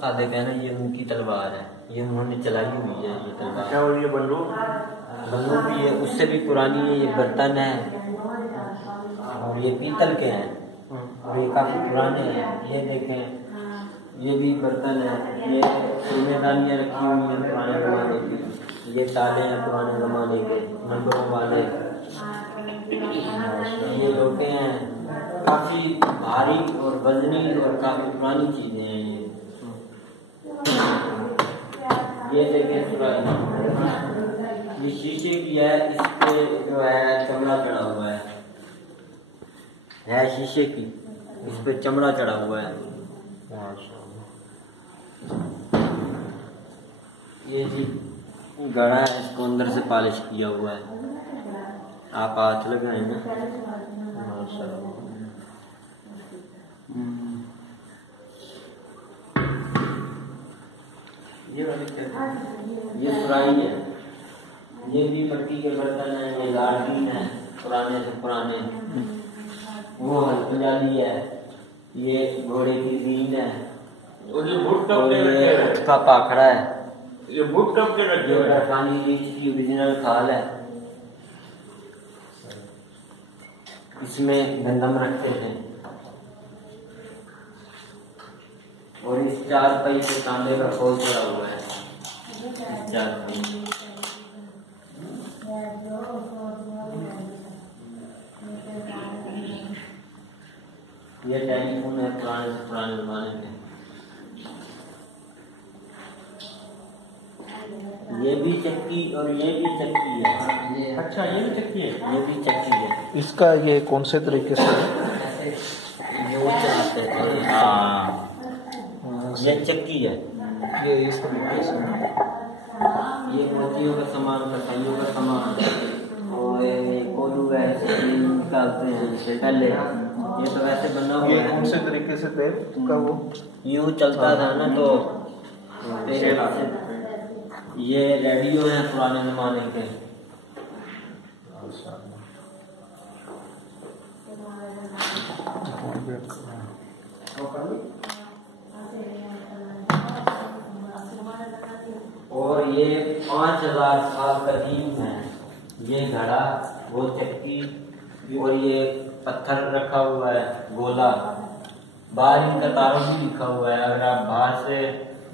सादे का है ना, ये उनकी तलवार है, ये उन्होंने चलाई हुई है ये तलवार। क्या और ये बंदूक भी है, उससे भी पुरानी है। ये बर्तन है और ये पीतल के हैं और ये काफी पुराने हैं। ये देखें, ये भी बर्तन है, ये जिम्मेदारियाँ रखी हुई हैं पुराने जमाने की। ये ताले हैं पुराने जमाने के नंबरों वाले। ये लोटे हैं, काफी भारी और वजनी और काफी पुरानी चीजें हैं ये देखें सुराही, ये शीशे की है, इस पे जो है चमड़ा चढ़ा हुआ है शीशे की, इस पे चमड़ा चढ़ा हुआ है। ये जी गड़ा है, इसको अंदर से पॉलिश किया हुआ है। आप हाथ लगाएंगे ये सुराही है, ये भी मिट्टी के बर्तन है। ये लाठी है पुराने से पुराने। वो हल्पजाली है, ये घोड़े की सींग है और ये बुट कब के रखे हैं? उसका पाखड़ा है। ये बुट कब के रखे हैं? पानी की ओरिजिनल खाल है। इसमें गंदम रखते थे और इस चार पई से तांबे का खोल पड़ा हुआ है। चार पई ये टेलीफोन है पुराने से पुराने जमाने के। ये भी चक्की और ये भी चक्की है। अच्छा, ये भी चक्की है, ये भी चक्की है। इसका ये कौन से तरीके से ये वो चलाते हैं। हाँ, ये चक्की है। ये इस तरीके से ये मोतियों का सामान, कसाइयों का सामान और कोलू है, निकालते हैं इससे पहले। ये तो वैसे बना हुआ ये है। कौन से तरीके से थे का वो यूं चलता था ना, तो ये रेडियो है पुराने जमाने के। और ये 5000 साल कदीम है। ये घड़ा, वो चक्की और ये पत्थर रखा हुआ है गोला। बाहर इनका तारुफ भी लिखा हुआ है। अगर आप बाहर से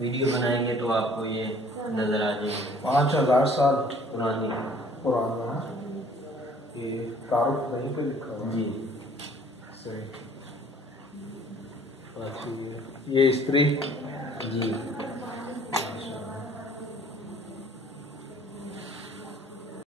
वीडियो बनाएंगे तो आपको ये नजर आ जाएगी। 5000 साल पुरानी पुराना है। ये तारुफ वहीं पे लिखा हुआ है जी। सही। ये स्त्री जी